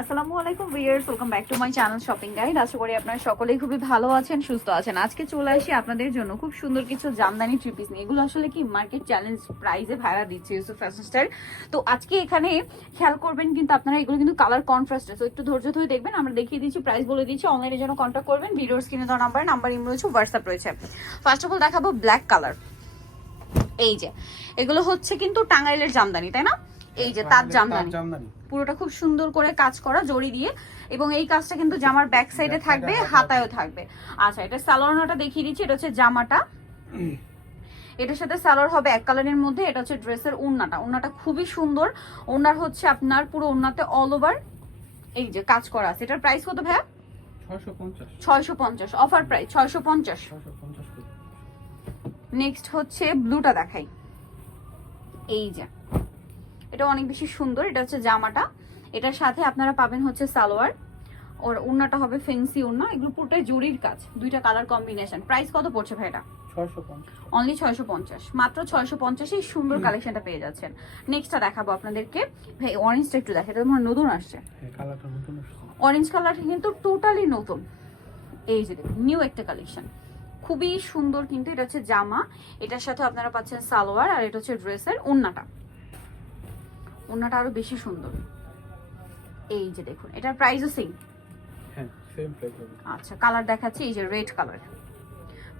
আসসালামু আলাইকুম viewers, welcome back to my channel shopping guide. আশা করি আপনারা সকলেই খুবই ভালো আছেন, সুস্থ আছেন। আজকে চলে আসি আপনাদের জন্য খুব সুন্দর কিছু জামদানি থ্রি পিস নিয়ে। এগুলো আসলে কি মার্কেট চ্যালেঞ্জ প্রাইসে ভাড়া দিচ্ছে ইউসুফ ফ্যাশন স্টাইল। তো আজকে এখানে খেয়াল করবেন কিন্তু আপনারা, এগুলো কিন্তু কালার কন্ট্রাস্ট আছে, একটু ধৈর্য ধরে দেখবেন। আমরা দেখিয়ে দিচ্ছি, প্রাইস বলে দিচ্ছি, অনলাইনের জন্য কন্ট্যাক্ট করবেন। ভিডিওর স্ক্রিনে দেওয়া নাম্বার ইমেল রয়েছে, হোয়াটসঅ্যাপ রয়েছে। ফার্স্ট অফ অল দেখাবো ব্ল্যাক কালার। এই যে এগুলো হচ্ছে কিন্তু টাঙ্গাইলের জামদানি, তাই না? এই যে তাঁত জামদানি, পুরোটা খুব সুন্দর করে কাজ করা জড়ি দিয়ে, এবং এই কাজটা কিন্তু জামার ব্যাক সাইডে থাকবে, হাতায়ও থাকবে। আচ্ছা, এটা সালোয়ারটা দেখিয়ে দিচ্ছি। এটা হচ্ছে জামাটা, এটার সাথে সালোয়ার হবে এক কালারের মধ্যে। এটা হচ্ছে ড্রেসের ওড়নাটা খুবই সুন্দর। ওড়নার হচ্ছে আপনার পুরো ওড়নাতে অল ওভার এই যে কাজ করা আছে। এটার প্রাইস কত ভাইয়া? 650 অফার প্রাইস 650। নেক্সট হচ্ছে ব্লুটা দেখাই। এই যে এটা অনেক বেশি সুন্দর। এটা হচ্ছে জামাটা, এটার সাথে আপনারা পাবেন হচ্ছে সালোয়ার, ওর ওড়নাটা হবে ফেন্সি ওড়না। এগুলো পুরোটাই জরির কাজ, দুইটা কালার কম্বিনেশন। প্রাইস কত পড়ছে ভাই? এটা অনলি 650, মাত্র 650 এই সুন্দর কালেকশনটা পেয়ে যাচ্ছেন। নেক্সটটা দেখাবো আপনাদেরকে। ভাই অরেঞ্জটা একটু দেখে, এটা নতুন আসছে। অরেঞ্জ কালারটা কিন্তু টোটালি নতুন। এই যে নিউ একটা কালেকশন, খুবই সুন্দর। কিন্তু এটা হচ্ছে জামা, এটার সাথে আপনারা পাচ্ছেন সালোয়ার, আর এটা হচ্ছে ড্রেসের ওড়নাটা আরো বেশি সুন্দর। এই যে দেখুন, এটার প্রাইসও সেম। আচ্ছা, কালার দেখাচ্ছি। এই যে রেড কালার,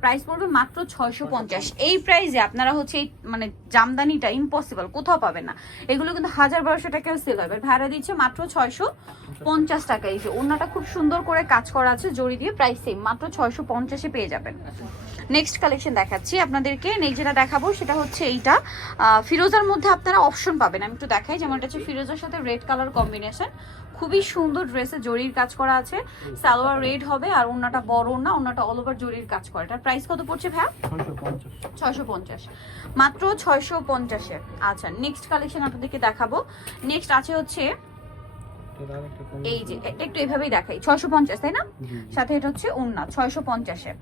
প্রাইস পড়বে মাত্র 650। এই প্রাইসে আপনারা হচ্ছে এই মানে জামদানিটা ইম্পসিবল, কোথাও পাবেন না। এগুলো কিন্তু 1000-1200 টাকায় সেল হবে, ভাড়া দিচ্ছে মাত্র 650 টাকা। এই যে ওড়নাটা খুব সুন্দর করে কাজ করা আছে জড়ি দিয়ে, প্রাইস সেম, মাত্র 650-এ পেয়ে যাবেন। নেক্সট কালেকশন দেখাচ্ছি আপনাদেরকে। নেক্সট যেটা দেখাবো সেটা হচ্ছে এইটা ফিরোজার মধ্যে আপনারা অপশন পাবেন। আমি একটু দেখাই, যেমন এটা হচ্ছে ফিরোজার সাথে রেড কালার কম্বিনেশন, খুবই সুন্দর। ড্রেসে জরির কাজ করা আছে, সালোয়ার রেড হবে, আর ওড়নাটা বড় ওড়নাটা অল ওভার জরির কাজ করা। এটার প্রাইস কত পড়ছে ভাইয়া? 650, মাত্র 650-এ। আচ্ছা, নেক্সট কালেকশন আপনাদেরকে দেখাবো। নেক্সট আছে হচ্ছে এই যে, এটা একটু এভাবেই দেখাই। 650 তাই না? সাথে এটা হচ্ছে ওড়না 650-এ।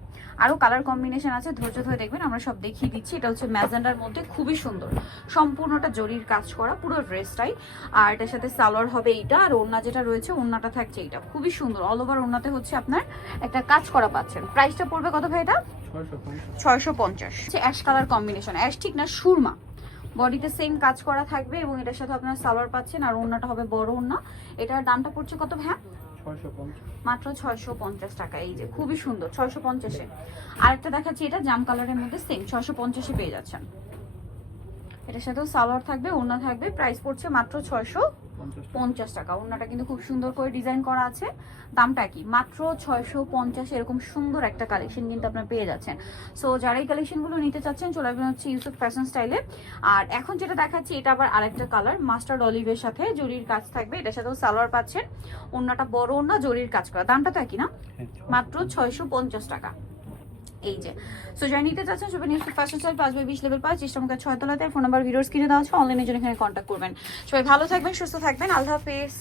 আরো কালার কম্বিনেশন আছে, ধৈর্য ধরে দেখবেন, আমরা সব দেখিয়ে দিচ্ছি। এটা হচ্ছে ম্যাজেন্ডার মধ্যে, খুবই সুন্দর, সম্পূর্ণটা জরির কাজ করা পুরো ড্রেসটাই। আর এটার সাথে সালোয়ার হবে এইটা, আর ওড়না যেটা রয়েছে ওড়নাটা থাকছে এইটা, খুবই সুন্দর। অল ওভার ওড়নাতে হচ্ছে আপনার একটা কাজ করা পাচ্ছেন। প্রাইসটা পড়বে কত ভাই? এটা 650। অ্যাশ কালার কম্বিনেশন, অ্যাশ ঠিক না, সুরমা। বডিতে সেম কাজ করা থাকবে, এবং এটার সাথে আপনারা সালোয়ার পাচ্ছেন, আর ওড়নাটা হবে বড় ওড়না। এটার দামটা পড়ছে কত ভাইয়া? মাত্র 650 টাকা। এই যে খুবই সুন্দর, 650-এ। আরেকটা দেখাচ্ছি, এটা জাম কালারের মধ্যে সেম 650-এ পেয়ে যাচ্ছেন। এটার সাথেও সালোয়ার থাকবে, ওড়না থাকবে, প্রাইস পড়ছে মাত্র 650 টাকা। ওড়নাটা কিন্তু খুব সুন্দর করে ডিজাইন করা আছে। দামটা কি? মাত্র 650। এরকম সুন্দর একটা কালেকশন কিন্তু আপনারা পেয়ে যাচ্ছেন। সো যারা এই কালেকশনগুলো নিতে চাচ্ছেন, চলে আসবেন হচ্ছে ইউসুফ ফ্যাশন স্টাইলে। আর এখন যেটা দেখাচ্ছি, এটা আবার আরেকটা কালার, মাস্টার্ড অলিভের সাথে জরির কাজ থাকবে। এটার সাথেও সালোয়ার পাচ্ছেন, ওড়নাটা বড় ওড়না, জরির কাজ করা। দামটা তো একই না? মাত্র 650 টাকা। এই যে, সো যারা নিতে চাচ্ছেন সবাই ইউসুফ ফ্যাশন স্টাইল 5/20 লেভেল 5 চেষ্টা 6 তলাতে। ফোন নাম্বার ভিডিওর স্ক্রিনে দেওয়া আছে, অনলাইনে জন্য এখানে কন্ট্যাক্ট করবেন। সবাই ভালো থাকবেন, সুস্থ থাকবেন, আল্লাহ হাফেজ।